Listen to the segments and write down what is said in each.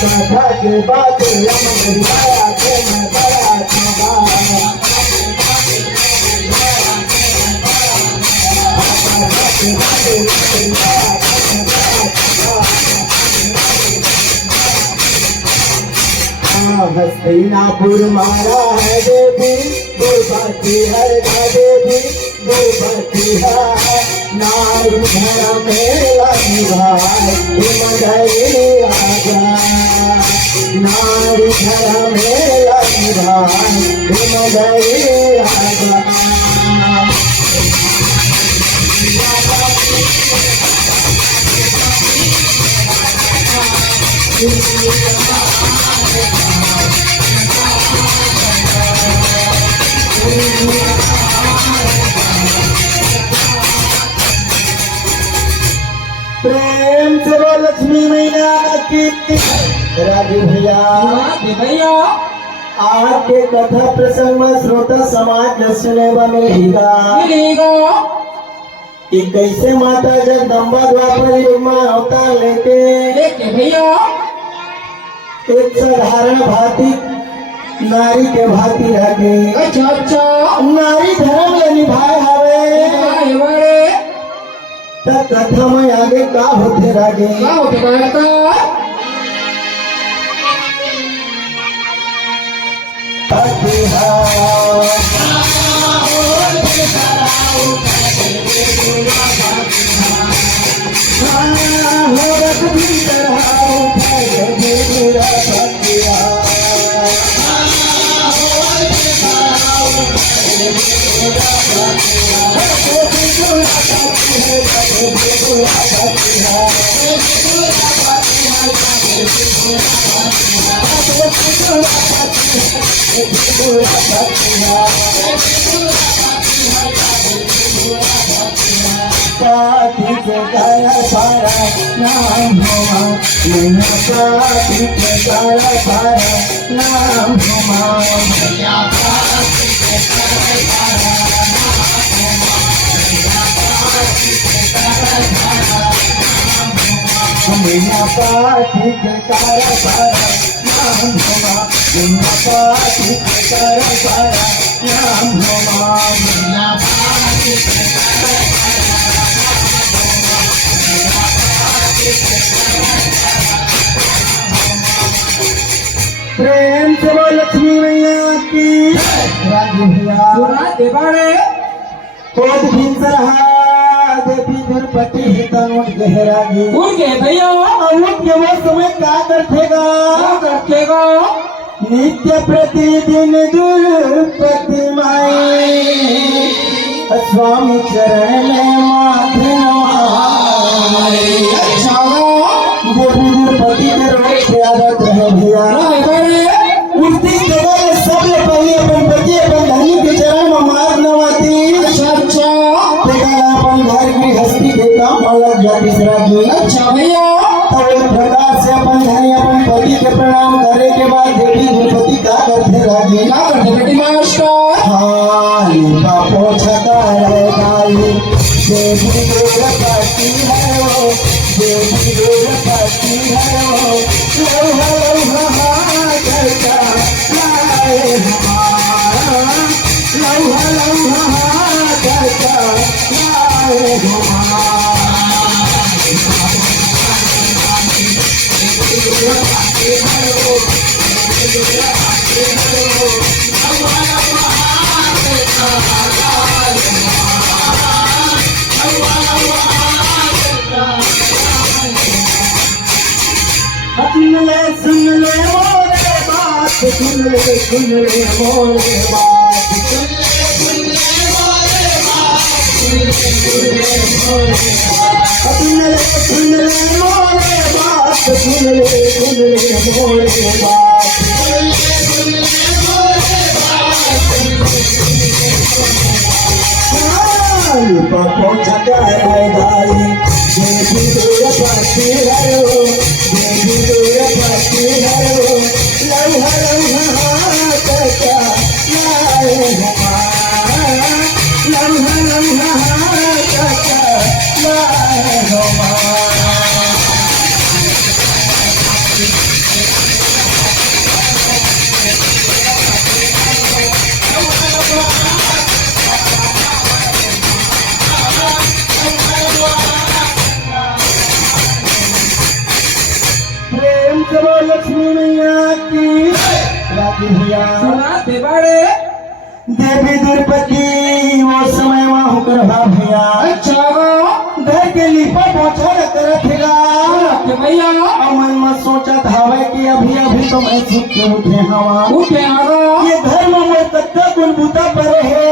कथा के बाद दिखाया के मैं बड़ा हस्तिनापुर मारा है देवी गोपति हर देवी गोपति है नारी धर्म मेला निभाए मदरी राजा नारी धर्म मेला निभाए मदरी राजा प्रेम से वो लक्ष्मी मैया की राजू भैया आपके कथा प्रसंग में श्रोता समाज सुने मिलेगा कि कैसे माता जगदम्बा द्वापर युग में अवतार लेके भैया एक साधारण भांति नारी के भांति रहे। अच्छा नारी धर्म ले निभाए हवे तब कथा में आगे का होते रागे प्रेम से वो लक्ष्मी मैया की राजू भैया कोद भिंसरहा देवी दुर्पति हितनोट गहरागी उनके भैया के वो समय क्या करतेगा नित्य प्रतिदिन दुर्पति माई स्वामी चरण में माथे नवाए। देवी दुर्पति के रोज से आदत है भैया उठती जगह सबसे पहले अपन पति अपन धनी के चरण में माथ नवाती। अपन घर की हस्ती के काम अलग जाति से अच्छा भैया तब एक प्रकार से अपन धनी अपन पति के प्रणाम करे के बाद देवी दुर्पति का करते राजी बेटी मास्टर बापो छता रहे गाई देवी दुर्पति है वो देवी दुर्पति है वो लोहा लोहा करता लाए हमारा लोहा लोहा करता लाए हमारा सुन ले मोरे बात सुन ले मोरे बात सुन ले मोरे बात सुन ले मोरे बात बापो जाए दाई देवी दूर पाती हरो देवी दूर पाती हरो लव कचा लाए लव कचा लाए प्रेम करो लक्ष्मी मैया की राखी भैया सुना देवाड़े देवी द्रौपदी वो समय वहाँ होकर भैया अच्छा घर के लिपा पहुंचा करत हेगा के भैया मन में सोचा था कि अभी अभी तो मैं सुख के उठे हवा उठे आरो ये घर में मैं कत्ता गुण बूता पर है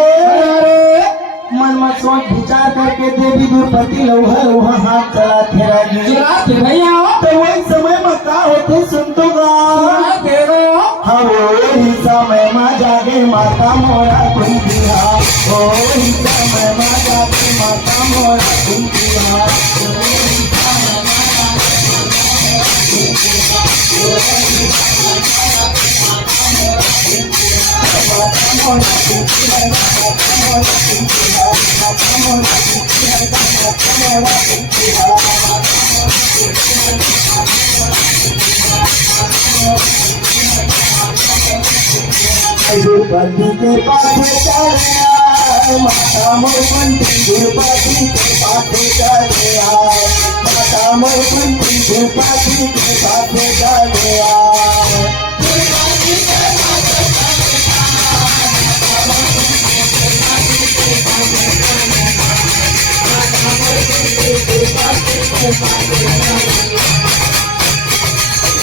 मन में सोच विचार करके देवी द्रौपदी लौहर वहाँ हाथ चला फेरा चला के भैया तो वही समय में का होते सुन तो गा सुना देवो हाँ वही समय में जागे माता मोरा कुंदिया वही समय में जागे माता मोरा कुंदिया द्रौपदी के पास चले माता मोरपंथी द्रौपदी के पास चले माता मोरपंथी द्रौपदी के पास चले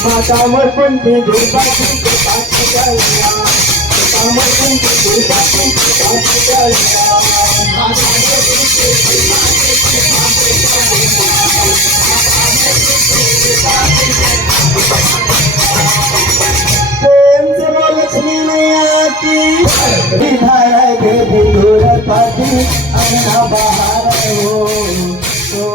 माता मोरपंथी द्रौपदी के पास चले माता मोरपंथी द्रौपदी के पास प्रेम से बोल लक्ष्मी मैया की विधाय देवी द्रौपदी अन्ना बाहर हो तो